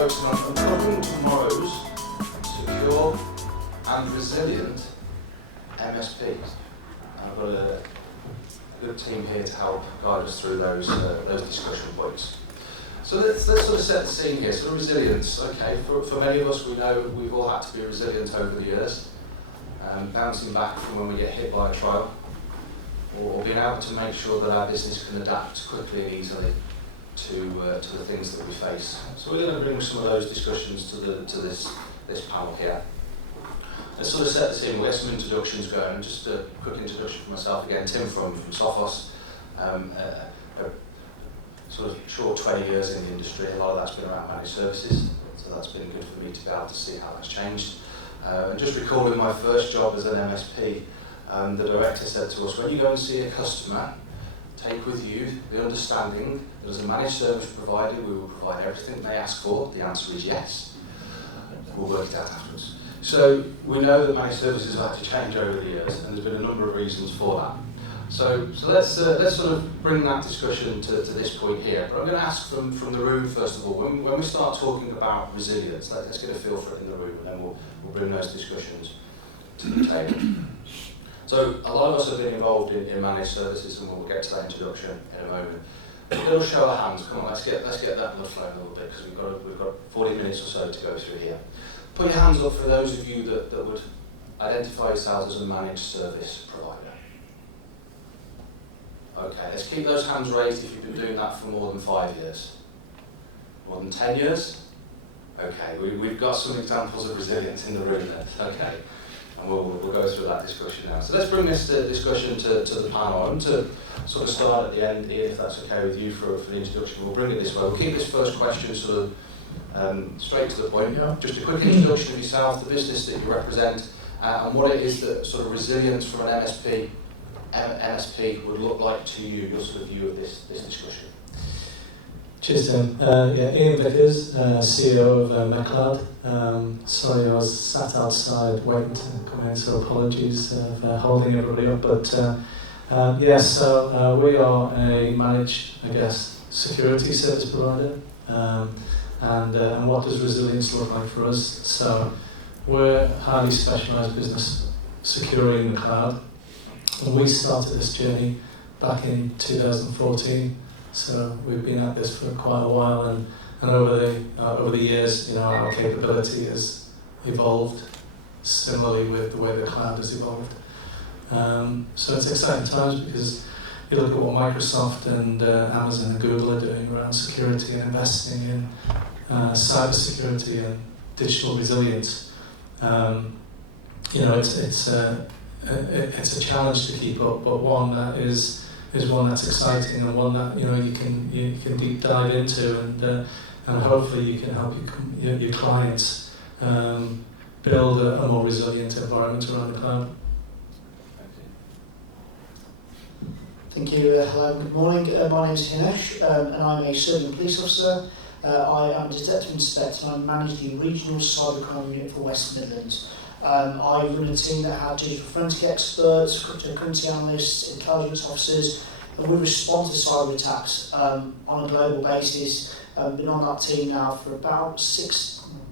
focusing on uncovering tomorrow's secure and resilient MSPs. I've got a good team here to help guide us through those discussion points. So let's sort of set the scene here. So resilience, okay, for many of us, we know we've all had to be resilient over the years, bouncing back from when we get hit by a trial, or being able to make sure that our business can adapt quickly and easily to the things that we face. So we're going to bring some of those discussions to this panel here. Let's sort of set the scene. We'll get some introductions going. Just a quick introduction for myself again. Tim from Sophos. Sort of short 20 years in the industry. A lot of that's been around managed services, so that's been good for me to be able to see how that's changed. And just recalling my first job as an MSP, the director said to us, when you go and see a customer, take with you the understanding that as a managed service provider, we will provide everything they ask for. The answer is yes. We'll work it out afterwards. So we know that managed services have had to change over the years, and there's been a number of reasons for that. So let's sort of bring that discussion to this point here. But I'm going to ask from the room first of all. When we start talking about resilience, let's get a feel for it in the room, and then we'll bring those discussions to the table. So a lot of us have been involved in managed services, and we'll get to that introduction in a moment. A little show of hands. Come on, let's get that blood flowing a little bit, because we've got 40 minutes or so to go through here. Put your hands up for those of you that would identify yourselves as a managed service provider. Okay, let's keep those hands raised if you've been doing that for more than 5 years. More than 10 years? Okay, we've got some examples of resilience in the room then. Okay, and we'll go through that discussion now. So let's bring this discussion to the panel. I want to sort of start at the end here, if that's okay with you for the introduction. We'll bring it this way. We'll keep this first question sort of straight to the point. Just a quick introduction of yourself, the business that you represent, and what it is that sort of resilience from an MSP would look like to you, your sort of view of this discussion. Cheers, Tim. Ian Vickers, CEO of McLeod. Sorry, I was sat outside waiting to come in, so apologies for holding everybody up. But so we are a managed, security service provider. And what does resilience look like for us? So we're highly specialised business securing the cloud. And we started this journey back in 2014, so we've been at this for quite a while, and over the years, our capability has evolved similarly with the way the cloud has evolved. So it's exciting times because you look at what Microsoft and Amazon and Google are doing around security and investing in cybersecurity and digital resilience. It's a challenge to keep up, but one that is one that's exciting, and one that you can deep dive into, and hopefully you can help your clients build a more resilient environment around the cloud. Thank you. Hello, good morning. My name is Hinesh, and I'm a serving police officer. I am a detective inspector, and I manage the regional cybercrime unit for West Midlands. I run a team that have digital forensic experts, cryptocurrency analysts, intelligence officers, and we respond to cyber attacks on a global basis. Been on that team now for about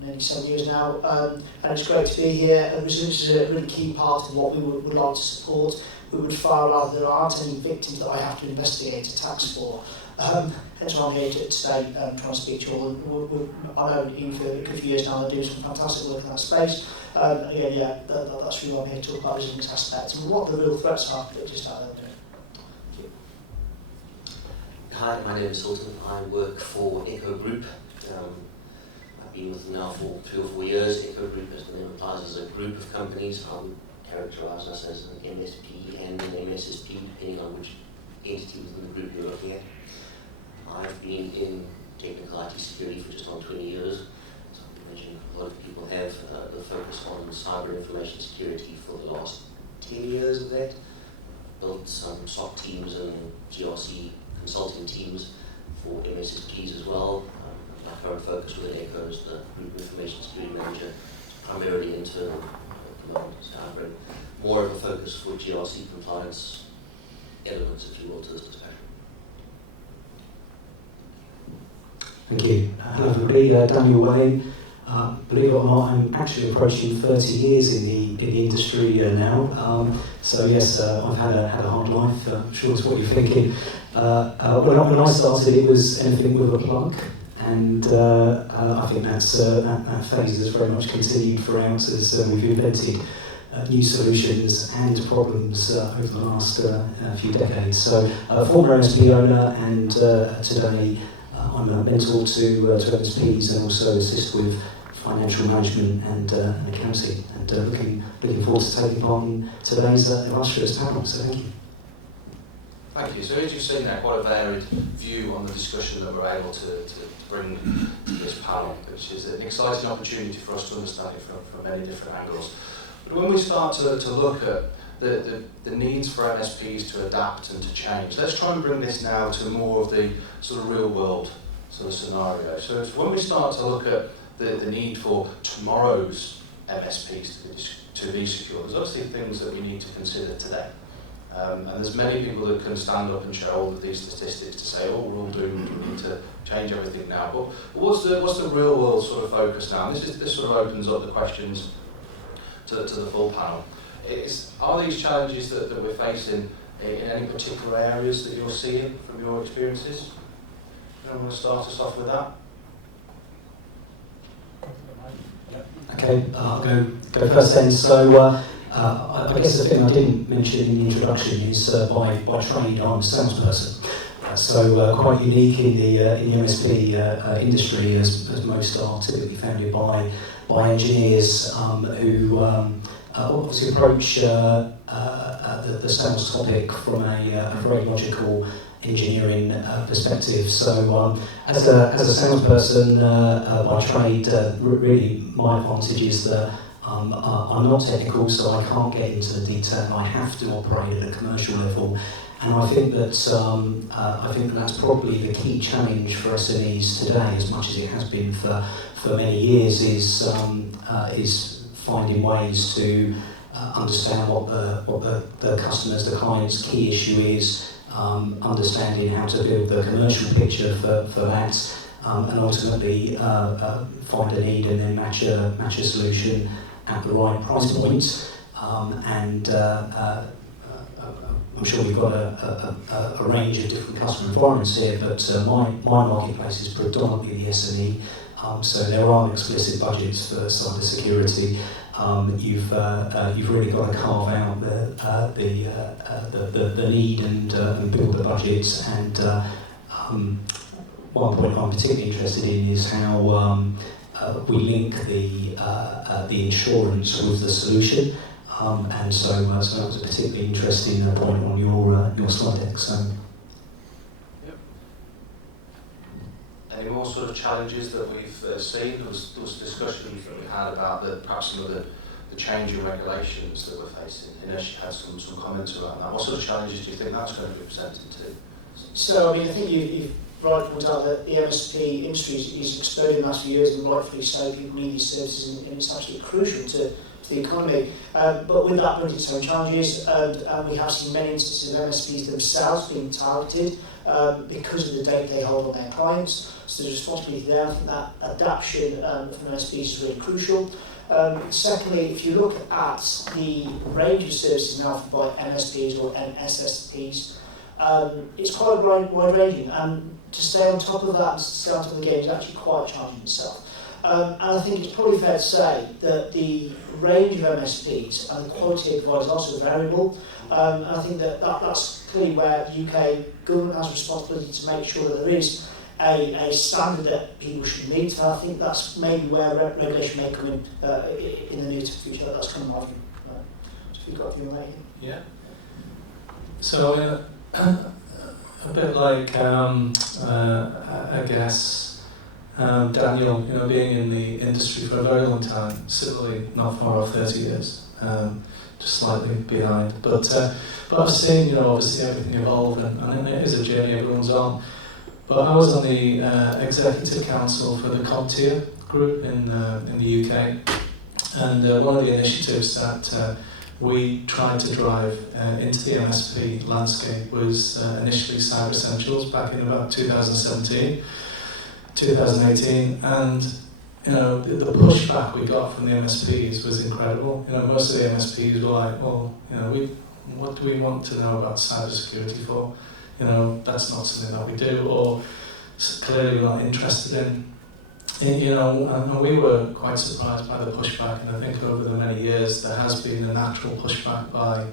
nearly 7 years now, and it's great to be here. Resilience is a really key part of what we would like to support. We would far rather there aren't any victims that I have to investigate attacks for. Hence why I'm here today, trying to speak to you all. I know you for a few years now, they're doing some fantastic work in that space. That's really why I'm here to talk about resilience aspects and what the real threats are that just out there. Hi, my name is Hylton. I work for Echo Group. I've been with them now for 3 or 4 years. Echo Group, as the name implies, is a group of companies. Characterise us as an MSP and an MSSP, depending on which entity within the group you're looking at. I've been in technical IT security for just on 20 years. So I imagine a lot of people have the focus on cyber information security for the last 10 years of that. Built some SOC teams and GRC consulting teams for MSSPs as well. My current focus within Echo is the Group Information Security Manager, primarily internal at the moment. So I bring more of a focus for GRC compliance elements, if you will, to this discussion. Thank you. Hello everybody, Daniel Wayne. Believe it or not, I'm actually approaching 30 years in the industry now. So yes, I've had a hard life. I'm sure it's what you're thinking. When I started, it was anything with a plug, and I think that phase has very much continued throughout as we've invented new solutions and problems over the last few decades. So, former MSP owner, and today I'm a mentor to MSPs and also assist with financial management and accounting, and looking forward to taking part in today's illustrious panel. So thank you. Thank you. So as you've seen there, quite a varied view on the discussion that we're able to bring to this panel, which is an exciting opportunity for us to understand it from many different angles. But when we start to look at the needs for MSPs to adapt and to change, let's try and bring this now to more of the sort of real world sort of scenario. So when we start to look at the need for tomorrow's MSPs to be secure, there's obviously things that we need to consider today. And there's many people that can stand up and show all of these statistics to say, oh, we're all doomed, we need to change everything now. But what's the real world sort of focus now? And this sort of opens up the questions to the full panel. Are these challenges that we're facing in any particular areas that you're seeing from your experiences? I'm going to start us off with that. Okay, I'll go first then. So I guess the thing I didn't mention in the introduction is by trade I'm a salesperson. So quite unique in the MSP industry, as most are typically founded by engineers who obviously approach the sales topic from a very logical engineering perspective. So as a salesperson by trade, really my advantage is that I'm not technical, so I can't get into the detail. I have to operate at a commercial level, and I think that's probably the key challenge for SMEs today, as much as it has been for many years, is finding ways to understand what the customers, the client's key issue is, understanding how to build the commercial picture for that, and ultimately find a need and then match a solution at the right price point. I'm sure we've got a range of different customer environments here, but my marketplace is predominantly the SME. So there are explicit budgets for cybersecurity. You've really got to carve out the need and build the budgets. And one point I'm particularly interested in is how we link the insurance with the solution. And so that was a particularly interesting point on your slide deck. So. Any more sort of challenges that we've seen? There was discussions that we had about perhaps some of the change in regulations that we're facing. Hinesh had some comments around that. What sort of challenges do you think that's going to be presented to? So, I mean, I think you've rightly pointed out that the MSP industry is exploding in the last few years, and rightfully so. People need these services, and it's absolutely crucial to the economy. But with that brings its own challenges, and we have seen many instances of MSPs themselves being targeted because of the data they hold on their clients. So the responsibility there, I think that adaptation from MSPs is really crucial. Secondly, if you look at the range of services now offered by MSPs or MSSPs, it's quite wide-ranging, and to stay on top of that and stay on top of the game is actually quite challenging itself. And I think it's probably fair to say that the range of MSPs and the quality of providers is also variable. And I think that's clearly where the UK government has a responsibility to make sure that there is a standard that people should meet. And I think that's maybe where regulation may come in the near future. That's kind of my view. So if you've got a view on that, yeah. So a bit like I guess. Daniel, being in the industry for a very long time, similarly not far off 30 years, just slightly behind. But I've seen, obviously everything evolve, and it is a journey everyone's on. But I was on the executive council for the CompTIA group in the UK, and one of the initiatives that we tried to drive into the MSP landscape was initially Cyber Essentials back in about 2017. 2018, and the pushback we got from the MSPs was incredible. Most of the MSPs were like, well, what do we want to know about cybersecurity for? That's not something that we do, or clearly not interested in. And we were quite surprised by the pushback, and I think over the many years there has been a natural pushback by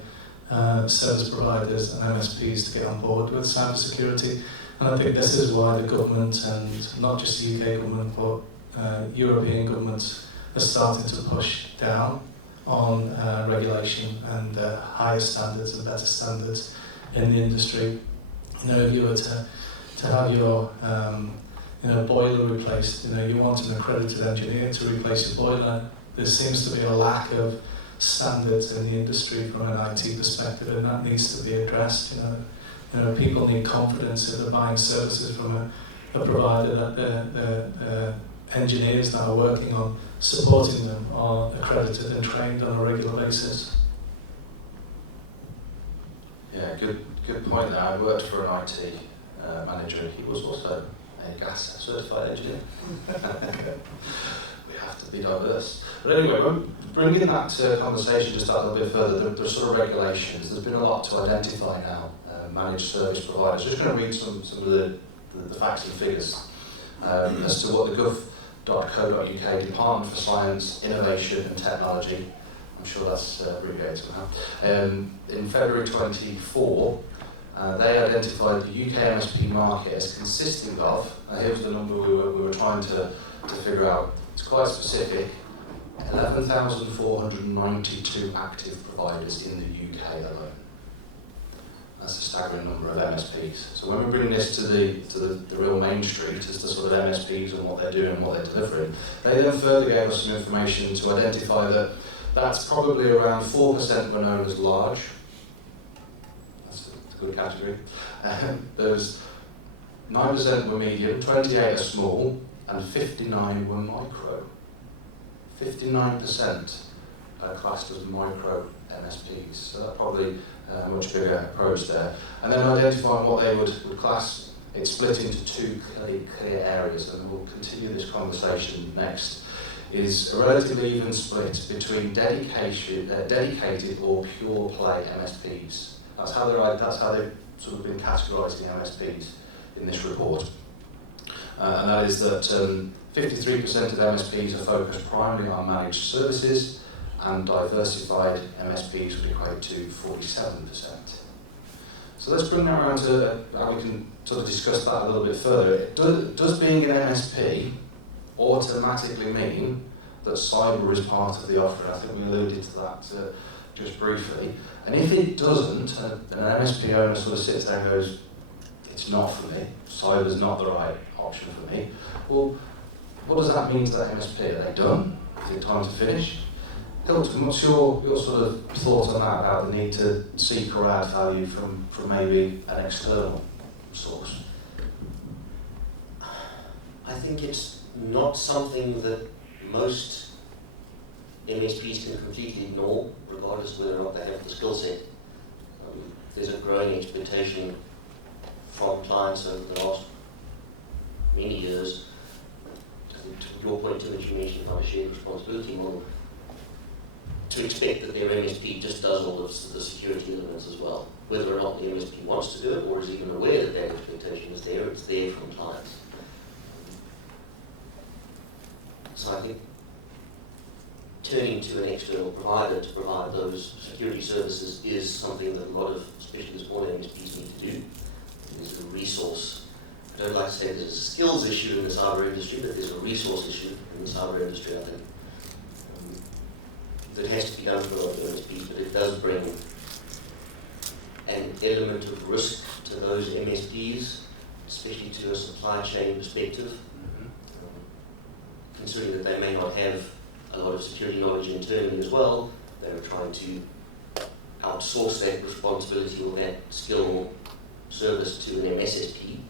service providers and MSPs to get on board with cybersecurity. And I think this is why the government, and not just the UK government, but European governments, are starting to push down on regulation and higher standards and better standards in the industry. If you were to have your boiler replaced, you want an accredited engineer to replace your boiler. There seems to be a lack of standards in the industry from an IT perspective, and that needs to be addressed. People need confidence if they're buying services from a provider that the engineers that are working on supporting them are accredited and trained on a regular basis. Yeah, good point there. I worked for an IT manager. He was also a gas certified engineer. We have to be diverse. But anyway, bringing that conversation just a little bit further, the sort of regulations, there's been a lot to identify now, managed service providers. Just going to read some of the facts and figures as to what the gov.co.uk Department for Science, Innovation and Technology, I'm sure that's abbreviated somehow, in February 24, they identified the UK MSP market as consisting of, here's the number we were trying to figure out, it's quite specific, 11,492 active providers in the UK alone. That's a staggering number of MSPs. So when we bring this to the real main street, as the sort of MSPs and what they're doing and what they're delivering, they then further gave us some information to identify that that's probably around 4% were known as large. That's a good category. There's 9% were medium, 28 are small, and 59 were micro. 59% classed as micro MSPs. So that's probably a much bigger approach there. And then identifying what they would class, it's split into two clear areas, and we'll continue this conversation next, is a relatively even split between dedicated or pure play MSPs. That's how they've sort of been categorising MSPs in this report. And that is that 53% of MSPs are focused primarily on managed services, and diversified MSPs would equate to 47%. So let's bring that around to how we can sort of discuss that a little bit further. Does being an MSP automatically mean that cyber is part of the offer? I think we alluded to that just briefly. And if it doesn't, and an MSP owner sort of sits there and goes, it's not for me, cyber's not the right option for me, well, what does that mean to that MSP? Are they done? Is it time to finish? Hylton, what's your sort of thought on that, about the need to seek or add value from maybe an external source? I think it's not something that most MSPs can completely ignore, regardless of whether or not they have the skill set. There's a growing expectation from clients over the last many years. I think to your point too, which you mentioned about a shared responsibility model, to expect that their MSP just does all of the security elements as well. Whether or not the MSP wants to do it or is even aware that that expectation is there, it's there from clients. So I think turning to an external provider to provide those security services is something that a lot of, especially the smaller MSPs, need to do. There's a resource. I don't like to say there's a skills issue in the cyber industry, but there's a resource issue in the cyber industry, I think. That has to be done for a lot of MSPs, but it does bring an element of risk to those MSPs, especially to a supply chain perspective. Considering that they may not have a lot of security knowledge internally as well, they're trying to outsource that responsibility or that skill service to an MSSP,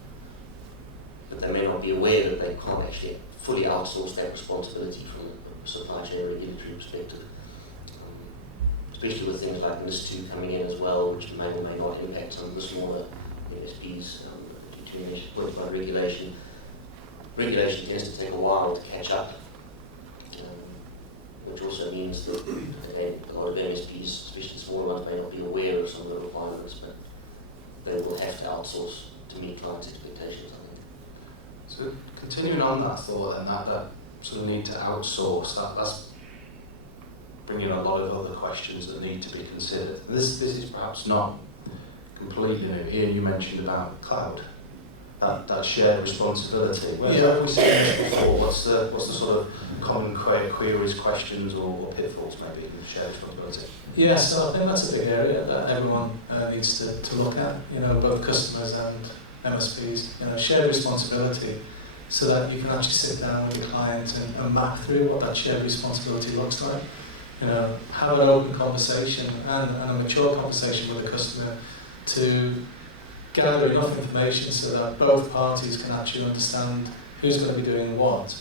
but they may not be aware that they can't actually fully outsource that responsibility from a supply chain regulatory perspective. Especially with things like NIS2 coming in as well, which may or may not impact some of the smaller MSPs due to point by regulation. regulation tends to take a while to catch up, which also means that again, a lot of MSPs, especially smaller ones, may not be aware of some of the requirements, but they will have to outsource to meet clients' expectations, I think. So continuing on that thought and that sort of need to outsource, that's bringing a lot of other questions that need to be considered. This is perhaps not completely new. Ian, you mentioned about cloud, that shared responsibility. Where have we seen this before? What's the sort of common queries, questions, or pitfalls maybe in shared responsibility? Yeah, so I think that's a big area that everyone needs to look at, both customers and MSPs, shared responsibility, so that you can actually sit down with your client and map through what that shared responsibility looks like. Have an open conversation and a mature conversation with the customer to gather enough information so that both parties can actually understand who's going to be doing what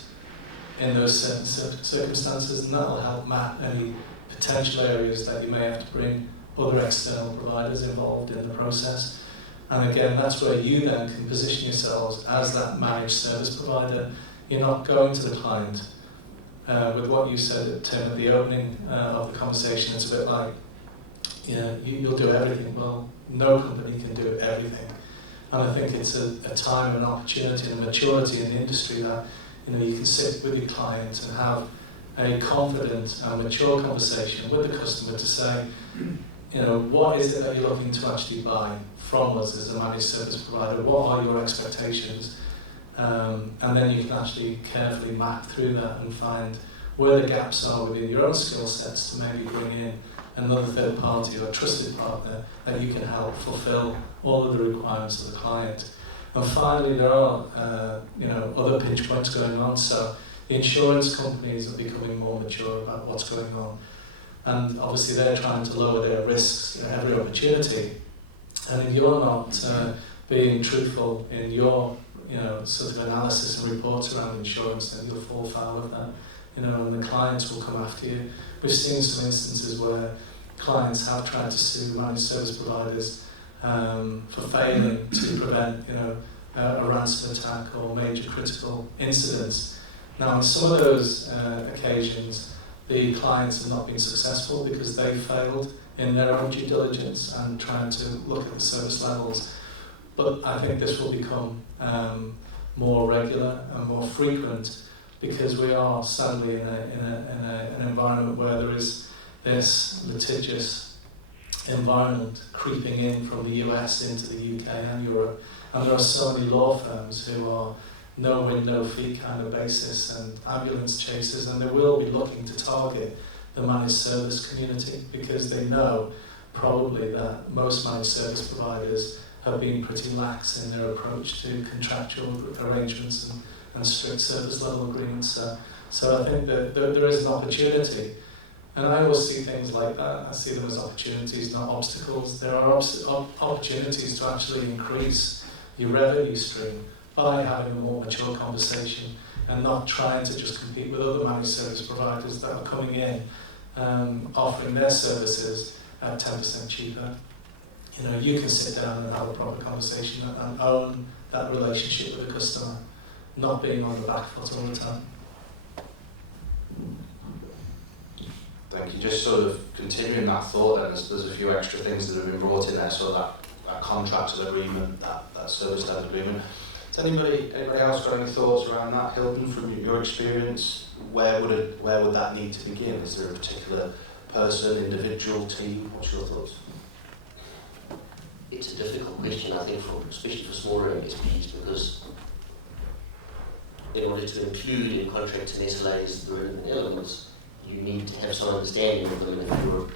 in those certain circumstances, and that will help map any potential areas that you may have to bring other external providers involved in the process. And again, that's where you then can position yourselves as that managed service provider. You're not going to the client with what you said at the opening of the conversation. It's a bit like, you'll do everything. Well, no company can do everything. And I think it's a time and opportunity and maturity in the industry that you can sit with your client and have a confident and mature conversation with the customer to say, what is it that you're looking to actually buy from us as a managed service provider? What are your expectations? And then you can actually carefully map through that and find where the gaps are within your own skill sets to maybe bring in another third party or a trusted partner that you can help fulfill all of the requirements of the client. And finally, there are other pinch points going on. So the insurance companies are becoming more mature about what's going on. And obviously they're trying to lower their risks at every opportunity. And if you're not being truthful in your sort of analysis and reports around insurance, then you'll fall foul of that. And the clients will come after you. We've seen some instances where clients have tried to sue managed service providers for failing to prevent a ransom attack or major critical incidents. Now, on some of those occasions, the clients have not been successful because they failed in their own due diligence and trying to look at the service levels. But I think this will become more regular and more frequent because we are sadly in an environment where there is this litigious environment creeping in from the US into the UK and Europe. And there are so many law firms who are no-win, no-fee kind of basis and ambulance chasers, and they will be looking to target the managed service community because they know probably that most managed service providers have been pretty lax in their approach to contractual arrangements and strict service level agreements. So I think that there is an opportunity. And I always see things like that. I see them as opportunities, not obstacles. There are opportunities to actually increase your revenue stream by having a more mature conversation and not trying to just compete with other managed service providers that are coming in, offering their services at 10% cheaper. You can sit down and have a proper conversation and own that relationship with the customer, not being on the back foot all the time. Thank you. Just sort of continuing that thought, then there's a few extra things that have been brought in there. So that contracted agreement, that service level agreement. Has anybody else got any thoughts around that, Hylton, from your experience? Where would that need to begin? Is there a particular person, individual, team? What's your thoughts? It's a difficult question, I think, especially for smaller MSPs, because in order to include in contracts and SLAs the relevant elements, you need to have some understanding of them.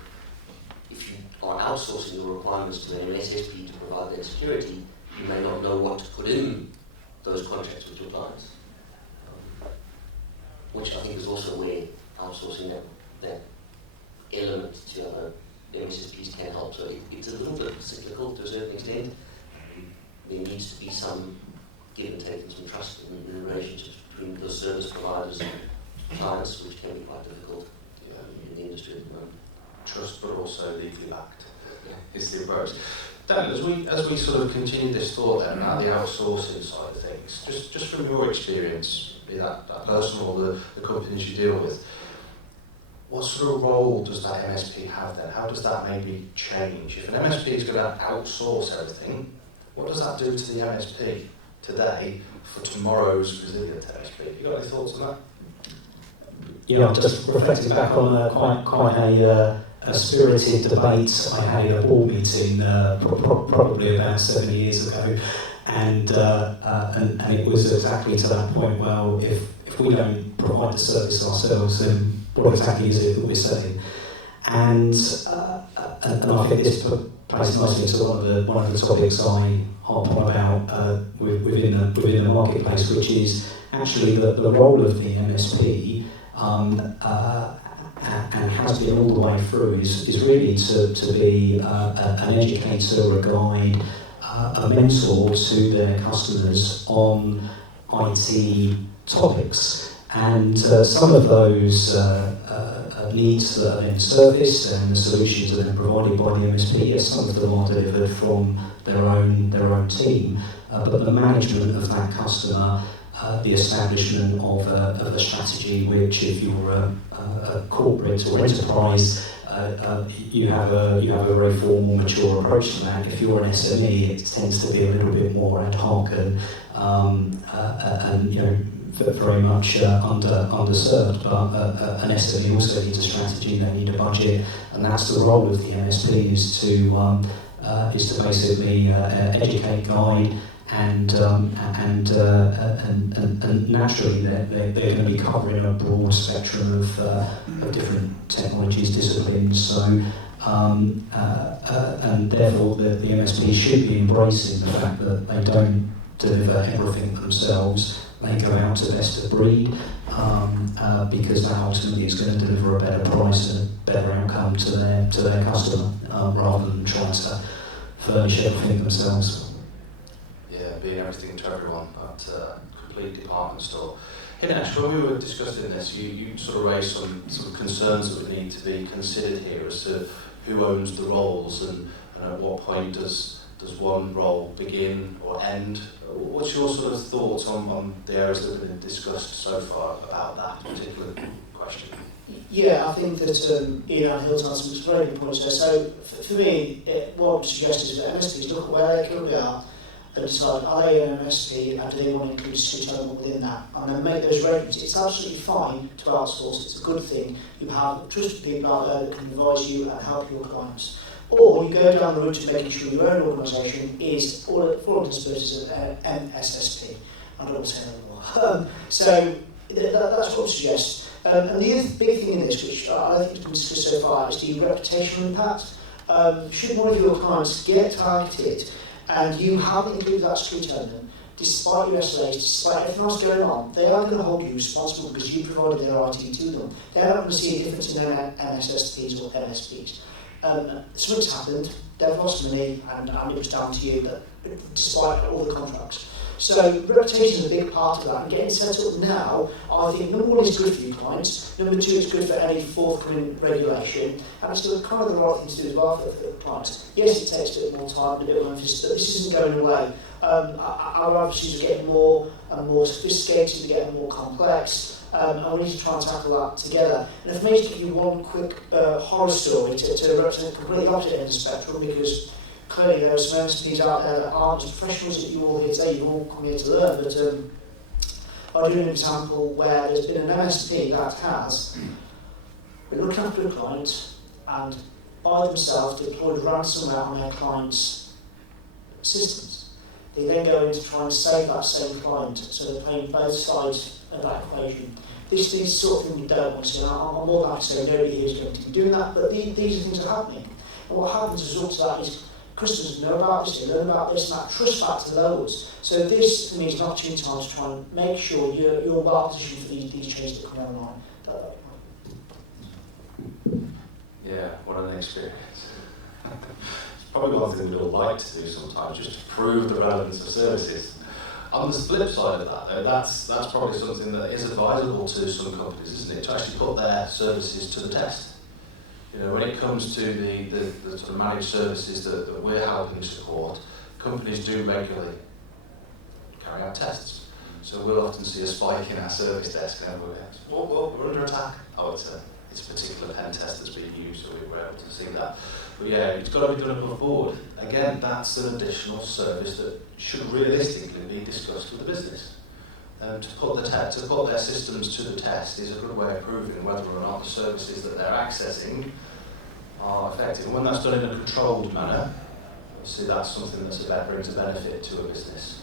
If you are outsourcing your requirements to an MSP to provide that security, you may not know what to put in those contracts with your clients, which I think is also where outsourcing that element to other MSPs can help. So it's a little bit cyclical to a certain extent. There needs to be some give and take and some trust in the relationships between the service providers and clients, which can be quite difficult in the industry at the moment. Trust, but also legally backed is the approach. Dan, as we sort of continue this thought then about the outsourcing side of things, just from your experience, be that personal or the companies you deal with, what sort of role does that MSP have then? How does that maybe change? If an MSP is going to outsource everything, what does that do to the MSP today for tomorrow's resilient MSP? You got any thoughts on that? Yeah, just reflecting back on quite a spirited debate I had in a board meeting probably about 7 years ago, and it was exactly to that point. Well, if we don't provide the service ourselves, then what exactly is it that we're selling? And I think this plays nicely into one of the topics I harp on about within the marketplace, which is actually the role of the MSP. And has been all the way through is really to be an educator, a guide, a mentor to their customers on IT topics. And some of those needs that are then surfaced and the solutions that are provided by the MSP, yes, some of them are delivered from their own team, but the management of that customer, the establishment of a strategy, which if you're a corporate or enterprise, you have a very formal, mature approach to that. If you're an SME, it tends to be a little bit more ad hoc and you know, very much underserved. But an SME also needs a strategy. They need a budget, and that's the role of the MSP is to basically educate, guide. And naturally, they're going to be covering a broad spectrum of different technologies, disciplines. So, and therefore, the MSP should be embracing the fact that they don't deliver everything themselves. They go out to best of breed, because that ultimately is going to deliver a better price and a better outcome to their customer, rather than trying to furnish everything themselves. Being everything to everyone at a complete department store. Hinesh, when we were discussing this, you sort of raised some sort of concerns that would need to be considered here as to who owns the roles and at what point does one role begin or end. What's your sort of thoughts on the areas that have been discussed so far about that particular question? Yeah, I think that Ian and Hylton has some very good points there. So for me, what I would suggest is that MSPs look at where they currently are, and decide, are they an MSP and do they want to include a street element within that? And then make those arrangements. It's absolutely fine to outsource, it's a good thing. You have trusted people out there that can advise you and help your clients. Or you go down the route of making sure your own organisation is, for all intents and purposes, an MSSP. I don't want to say that anymore. So that's what I suggest. And the other big thing in this, which I don't think has been discussed so far, is the reputational impact. Should one of your clients get targeted, and you haven't included that street element, despite your SLAs, despite everything else going on, they are going to hold you responsible because you provided their IT to them. They're not going to see a difference in their MSSPs or MSPs. Something's happened, they've lost money, and it was down to you, despite all the contracts. So reputation is a big part of that, and getting set up now, I think number one is good for your clients, number two is good for any forthcoming regulation, and it's kind of the right thing to do as well for the clients. Yes, it takes a bit more time and a bit of emphasis, but this isn't going away. Our adversaries are getting more and more sophisticated, they're getting more complex, and we need to try and tackle that together. And if I may just give you one quick horror story to represent the completely opposite end of the spectrum, because clearly there are some MSPs out there that aren't as professionals that you all here today, you've all come here to learn, but I'll do an example where there's been an MSP that has been looking after a client and by themselves deployed ransomware on their client's systems. They then go in to try and save that same client, so they're playing both sides of that equation. These are the sort of things we don't want to see, and I'm more than happy to say nobody here is going to be doing that, but these are things that are happening. And what happens as a result of that is customers know about this, they learn about this, and that trust factor lowers. So this, for me, is an opportunity to try and make sure you're well positioned for these changes that come online. Yeah, what an experience. It's probably one thing we'd all like to do sometimes, just to prove the relevance of services. On the flip side of that, though, that's probably something that is advisable to some companies, isn't it? To actually put their services to the test. You know, when it comes to the sort of managed services that we're helping support, companies do regularly carry out tests. So we'll often see a spike in our service desk and we're under attack. Oh, it's a particular pen test that's being used, so we're able to see that. But yeah, it's got to be done above board. Again, that's an additional service that should realistically be discussed with the business. To put their systems to the test is a good way of proving whether or not the services that they're accessing are effective. And when that's done in a controlled manner, obviously that's something that brings a benefit to a business.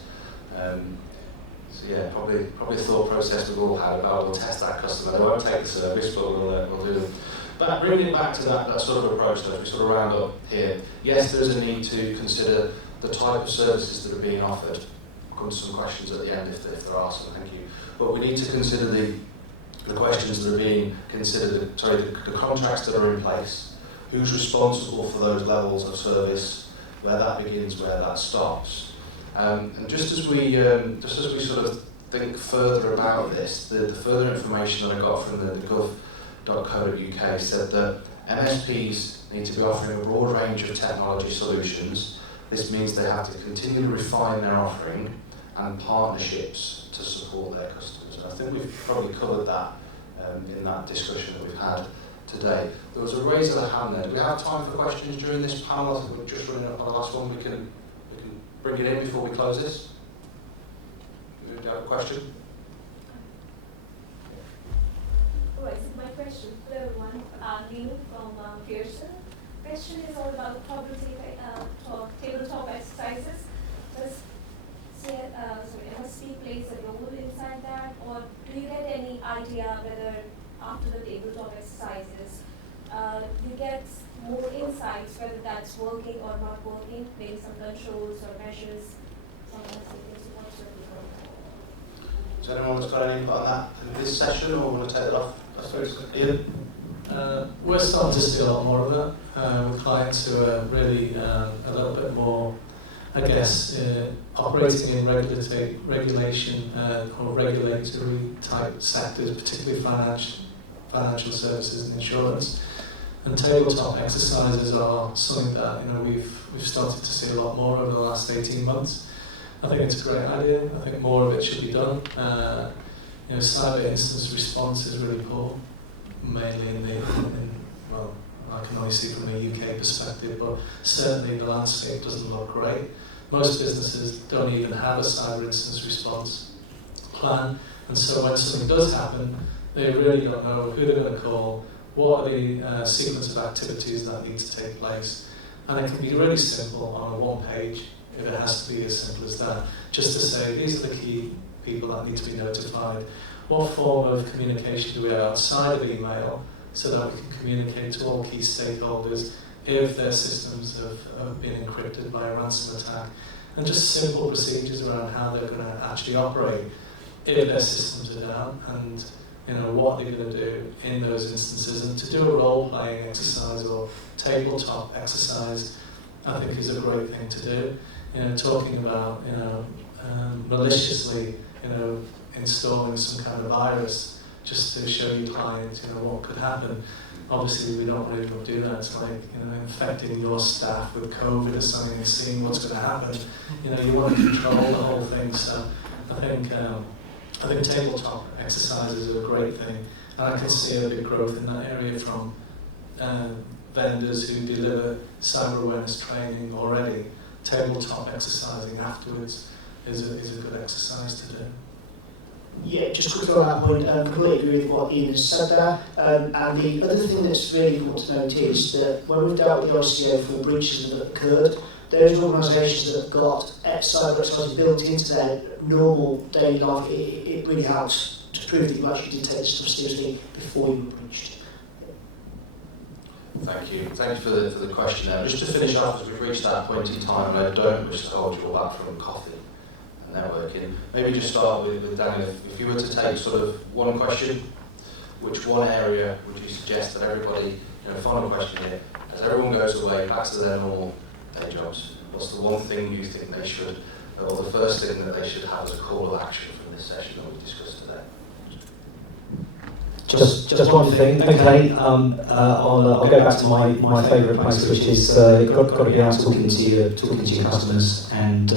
So yeah, probably a thought process we've all had about we'll test that customer. They won't take the service, but we'll do them. But bringing it back to that sort of approach, as we sort of round up here, yes, there is a need to consider the type of services that are being offered. I'll come to some questions at the end if there are some, thank you. But we need to consider the questions that are being considered, the contracts that are in place, who's responsible for those levels of service, where that begins, where that stops. And just as we sort of think further about this, the further information that I got from the gov.co.uk said that MSPs need to be offering a broad range of technology solutions. This means they have to continue to refine their offering and partnerships to support their customers. And I think we've probably covered that in that discussion that we've had today. There was a raise of the hand there. Do we have time for questions during this panel? I think we're just running up on the last one. We can bring it in before we close this. Do you have a question? Right, so my question, hello everyone, I'm Neil from Pearson. Question is all about tabletop exercises. Does MSP plays a role inside that, or do you get any idea whether after the tabletop exercises you get more insights whether that's working or not working, maybe some controls or measures, some things you want to do? Does anyone that's got any input on that in this session, or want to take it off? Ian? We're starting to see a lot more of that with clients who are really a little bit more, I guess, operating in regulation or regulatory type sectors, particularly financial services and insurance. And tabletop exercises are something that we've started to see a lot more over the last 18 months. I think it's a great idea. I think more of it should be done. Cyber incident response is really poor, mainly well, I can only see from a UK perspective, but certainly the landscape doesn't look great. Most businesses don't even have a cyber incident response plan, and so when something does happen, they really don't know who they're going to call, what are the sequence of activities that need to take place. And it can be really simple on a one page, if it has to be as simple as that, just to say these are the key people that need to be notified. What form of communication do we have outside of email so that we can communicate to all key stakeholders if their systems have been encrypted by a ransom attack, and just simple procedures around how they're going to actually operate if their systems are down, and what they're going to do in those instances. And to do a role-playing exercise or tabletop exercise, I think is a great thing to do. Talking about maliciously installing some kind of virus just to show your client what could happen. Obviously we don't really want to do that. It's like infecting your staff with COVID or something and seeing what's going to happen. You want to control the whole thing. So I think tabletop exercises are a great thing, and I can see a big growth in that area from vendors who deliver cyber awareness training already. Tabletop exercising afterwards is a good exercise to do. Yeah, just quickly on that point, I completely agree with what Ian has said there. And the other thing that's really important to note is that when we've dealt with the ICO for breaches that have occurred, those organisations that have got cyber exercises built into their normal daily life, it really helps to prove that you actually did take this stuff seriously before you were breached. Thank you. Thank you for the question there. Just to finish off, as we've reached that point in time, I don't wish to hold you all back from coffee and networking. Maybe just start with Daniel. If you were to take sort of one question, which one area would you suggest that everybody, final question here, as everyone goes away back to their normal day jobs, what's the one thing you think they should, or the first thing that they should have as a call of action from this session that we've discussed today? Just one thing. Okay, I'll go back to my favourite place, which is got to be out talking to your customers, and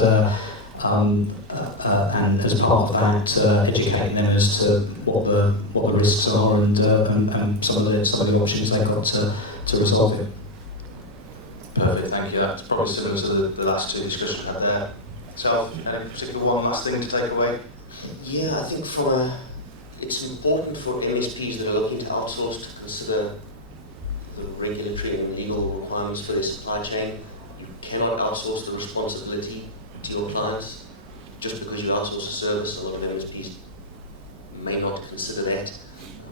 as part of that, educating them as to what the risks are and some of the options they've got to resolve it. Perfect, thank you. That's probably similar to the last two discussions we had there. Self, any particular one last thing to take away? Yeah, I think it's important for MSPs that are looking to outsource to consider the regulatory and legal requirements for their supply chain. You cannot outsource the responsibility to your clients just because you outsource a service. A lot of MSPs may not consider that.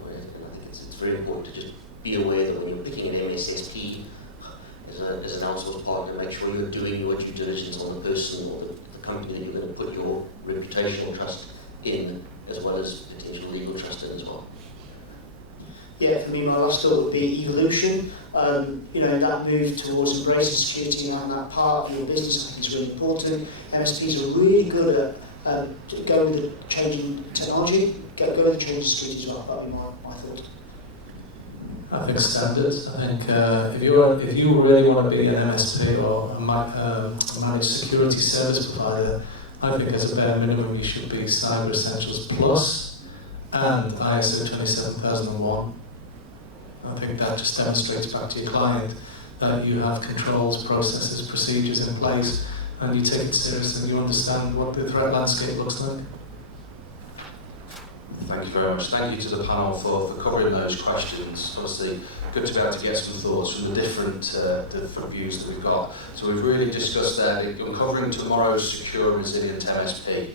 And I think it's very important to just be aware that when you're picking an MSSP as an outsourced partner, make sure you're doing your due diligence on the person or the company that you're going to put your reputational trust in, as well as potential legal trust in as well. Yeah, for me, my last thought would be evolution. That move towards embracing security and that part of your business, I think, is really important. MSPs are really good at going with the changing technology, go with the changing security as well. That would be my thought. I think standards. I think if you really want to be an MSP or a managed security service provider, I think as a bare minimum you should be Cyber Essentials Plus and ISO 27001. I think that just demonstrates back to your client that you have controls, processes, procedures in place, and you take it seriously and you understand what the threat landscape looks like. Thank you very much. Thank you to the panel for covering those questions. Obviously, good to be able to get some thoughts from the different views that we've got. So we've really discussed that, uncovering tomorrow's secure and resilient MSP,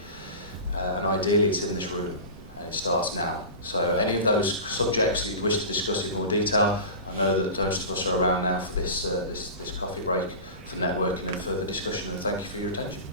and ideally it's in this room, and it starts now. So any of those subjects that you wish to discuss in more detail, I know that most of us are around now for this coffee break, for networking and further discussion, and thank you for your attention.